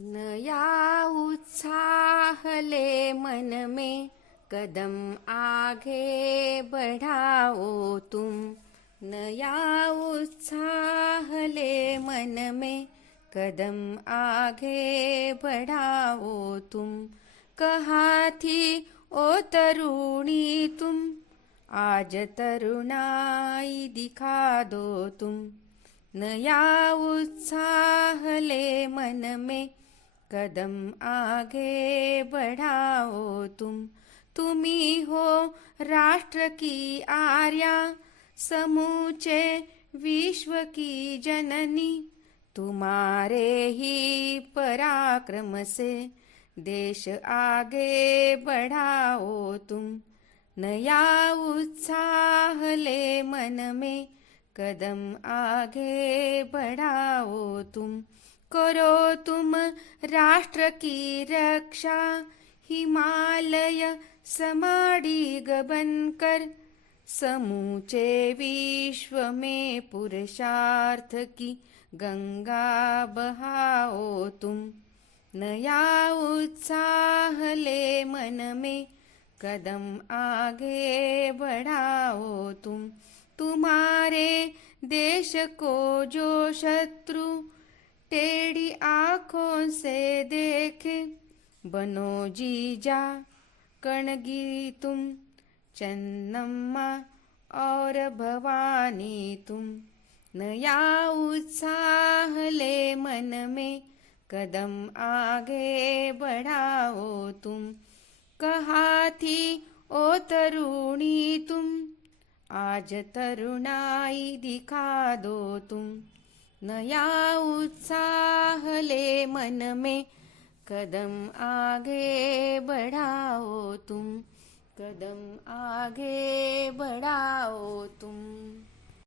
नया उत्साह ले मन में, कदम आगे बढ़ाओ तुम। नया उत्साह ले मन में, कदम आगे बढ़ाओ तुम। कहा थी ओ तरुणी तुम, आज तरुणाई दिखा दो तुम। नया उत्साह ले मन में, कदम आगे बढ़ाओ तुम। तुम्ही हो राष्ट्र की आर्या, समूचे विश्व की जननी। तुम्हारे ही पराक्रम से देश आगे बढ़ाओ तुम। नया उत्साह ले मन में, कदम आगे बढ़ाओ तुम। करो तुम राष्ट्र की रक्षा, हिमालय समाडिग बनकर। समूचे विश्व में पुरुषार्थ की गंगा बहाओ तुम। नया उत्साह ले मन में, कदम आगे बढ़ाओ तुम। तुम्हारे देश को जो शत्रु टेढ़ी आंखों से देखे, बनो जीजा कणगी तुम। चन्नम्मा और भवानी तुम। नया उत्साह ले मन में, कदम आगे बढ़ाओ तुम। कहा थी ओ तरुणी तुम, आज तरुणाई दिखा दो तुम। नया उत्साह ले मन में, कदम आगे बढ़ाओ तुम। कदम आगे बढ़ाओ तुम।